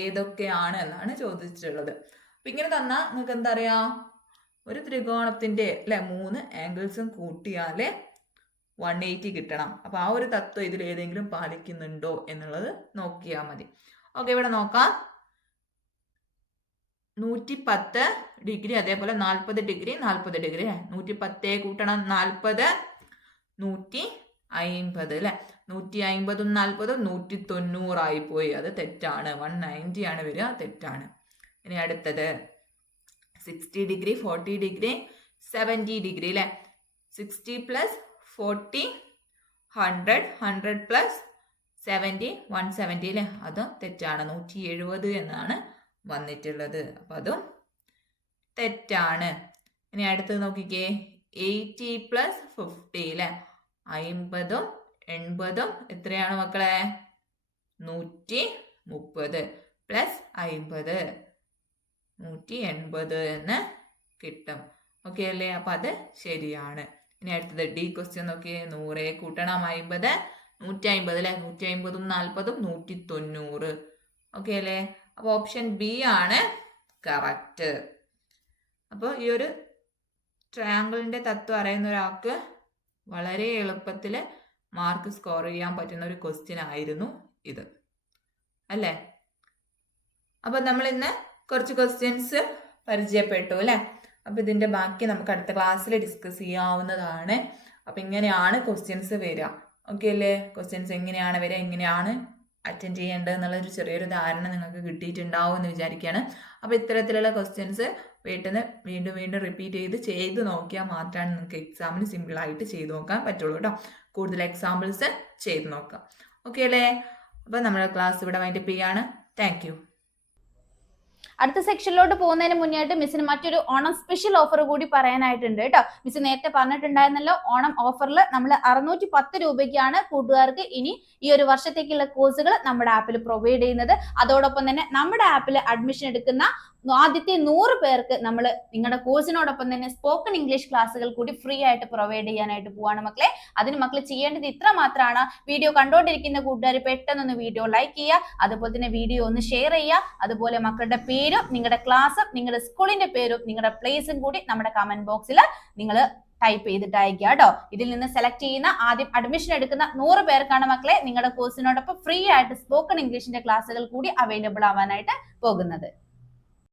ഏതൊക്കെയാണ് എന്നാണ് ചോദിച്ചിട്ടുള്ളത്. അപ്പൊ ഇങ്ങനെ തന്നാൽ നിങ്ങൾക്ക് എന്താ അറിയാ? ഒരു ത്രികോണത്തിന്റെ അല്ലെ 3 ആംഗിൾസും കൂട്ടിയാല് 180 കിട്ടണം. അപ്പൊ ആ ഒരു തത്വം ഇതിൽ ഏതെങ്കിലും പാലിക്കുന്നുണ്ടോ എന്നുള്ളത് നോക്കിയാൽ മതി. ഓക്കെ, ഇവിടെ നോക്കാം. 110 ഡിഗ്രി അതേപോലെ 40 ഡിഗ്രി 40 ഡിഗ്രി 110 കൂട്ടണം 40 150 അല്ലെ? 150ഉം 40ഉം 190 ആയിപ്പോയി. അത് തെറ്റാണ്. 190 ആണ് വരിക, തെറ്റാണ്. ഇനി അടുത്തത് 60 ഡിഗ്രി 40 ഡിഗ്രി 70 ഡിഗ്രി അല്ലേ 60 പ്ലസ് 40 100 100 പ്ലസ് 70 170 അല്ലേ അതും തെറ്റാണ് 170 എന്നാണ് വന്നിട്ടുള്ളത് അപ്പം അതും തെറ്റാണ്. ഇനി അടുത്തത് നോക്കിക്കേ 80 പ്ലസ് 50 അല്ലേ 50 80 എത്രയാണ് മക്കളെ 130 പ്ലസ് 50 180 എന്ന് കിട്ടും. ഓക്കെ അല്ലേ അപ്പം അത് ശരിയാണ്. ഇനി അടുത്തത് ഡി ക്വസ്റ്റ്യൻ നോക്കിയേ 100 കൂട്ടണം 50 150 അല്ലേ 150 40 190. ഓക്കെ അല്ലേ അപ്പോൾ ഓപ്ഷൻ ബി ആണ് കറക്റ്റ്. അപ്പോൾ ഈ ഒരു ട്രയാങ്കിളിൻ്റെ തത്വം അറിയുന്ന ഒരാൾക്ക് വളരെ എളുപ്പത്തിൽ മാർക്ക് സ്കോർ ചെയ്യാൻ പറ്റുന്ന ഒരു ക്വസ്റ്റ്യൻ ആയിരുന്നു ഇത് അല്ലേ. അപ്പം നമ്മൾ ഇന്ന് കുറച്ച് ക്വസ്റ്റ്യൻസ് പരിചയപ്പെട്ടു അല്ലേ. അപ്പം ഇതിൻ്റെ ബാക്കി നമുക്ക് അടുത്ത ക്ലാസ്സിൽ ഡിസ്കസ് ചെയ്യാവുന്നതാണ്. അപ്പം ഇങ്ങനെയാണ് ക്വസ്റ്റ്യൻസ് വരിക. ഓക്കെ അല്ലേ ക്വസ്റ്റ്യൻസ് എങ്ങനെയാണ് വരിക എങ്ങനെയാണ് അറ്റൻഡ് ചെയ്യേണ്ടത് എന്നുള്ളൊരു ചെറിയൊരു ധാരണ നിങ്ങൾക്ക് കിട്ടിയിട്ടുണ്ടാവും എന്ന് വിചാരിക്കുകയാണ്. അപ്പോൾ ഇത്തരത്തിലുള്ള ക്വസ്റ്റ്യൻസ് വീട്ടിൽ നിന്ന് വീണ്ടും വീണ്ടും റിപ്പീറ്റ് ചെയ്ത് നോക്കിയാൽ മാത്രമാണ് നിങ്ങൾക്ക് എക്സാമിന് സിമ്പിളായിട്ട് ചെയ്ത് നോക്കാൻ പറ്റുള്ളൂ കേട്ടോ. കൂടുതൽ എക്സാമ്പിൾസ് ചെയ്ത് നോക്കാം. ഓക്കെ അല്ലേ. അപ്പോൾ നമ്മുടെ ക്ലാസ് ഇവിടെ വൈൻഡപ്പ് ചെയ്യാണ്. Thank you. അടുത്ത സെക്ഷനിലോട്ട് പോകുന്നതിന് മുന്നായിട്ട് മിസ്സിന് മറ്റൊരു ഓണം സ്പെഷ്യൽ ഓഫർ കൂടി പറയാനായിട്ടുണ്ട് കേട്ടോ. മിസ് നേരത്തെ പറഞ്ഞിട്ടുണ്ടായിരുന്നല്ലോ ഓണം ഓഫറിൽ നമ്മൾ 610 രൂപയ്ക്കാണ് കൂട്ടുകാർക്ക് ഇനി ഈ ഒരു വർഷത്തേക്കുള്ള കോഴ്സുകൾ നമ്മുടെ ആപ്പിൽ പ്രൊവൈഡ് ചെയ്യുന്നത്. അതോടൊപ്പം തന്നെ നമ്മുടെ ആപ്പിൽ അഡ്മിഷൻ എടുക്കുന്ന ആദ്യത്തെ 100 പേർക്ക് നമ്മൾ നിങ്ങളുടെ കോഴ്സിനോടൊപ്പം തന്നെ സ്പോക്കൺ ഇംഗ്ലീഷ് ക്ലാസ്സുകൾ കൂടി ഫ്രീ ആയിട്ട് പ്രൊവൈഡ് ചെയ്യാനായിട്ട് പോവാണ് മക്കളെ. അതിന് മക്കൾ ചെയ്യേണ്ടത് ഇത്ര മാത്രമാണ്. വീഡിയോ കണ്ടുകൊണ്ടിരിക്കുന്ന കൂട്ടുകാർ പെട്ടെന്നൊന്ന് വീഡിയോ ലൈക്ക് ചെയ്യുക, അതുപോലെ തന്നെ വീഡിയോ ഒന്ന് ഷെയർ ചെയ്യുക, അതുപോലെ മക്കളുടെ പേരും നിങ്ങളുടെ ക്ലാസ്സും നിങ്ങളുടെ സ്കൂളിന്റെ പേരും നിങ്ങളുടെ പ്ലേസും കൂടി നമ്മുടെ കമന്റ് ബോക്സിൽ നിങ്ങൾ ടൈപ്പ് ചെയ്തിട്ട് അയക്കുക കേട്ടോ. ഇതിൽ നിന്ന് സെലക്ട് ചെയ്യുന്ന ആദ്യം അഡ്മിഷൻ എടുക്കുന്ന 100 പേർക്കാണ് മക്കളെ നിങ്ങളുടെ കോഴ്സിനോടൊപ്പം ഫ്രീ ആയിട്ട് സ്പോക്കൺ ഇംഗ്ലീഷിന്റെ ക്ലാസ്സുകൾ കൂടി അവൈലബിൾ ആവാനായിട്ട് പോകുന്നത്.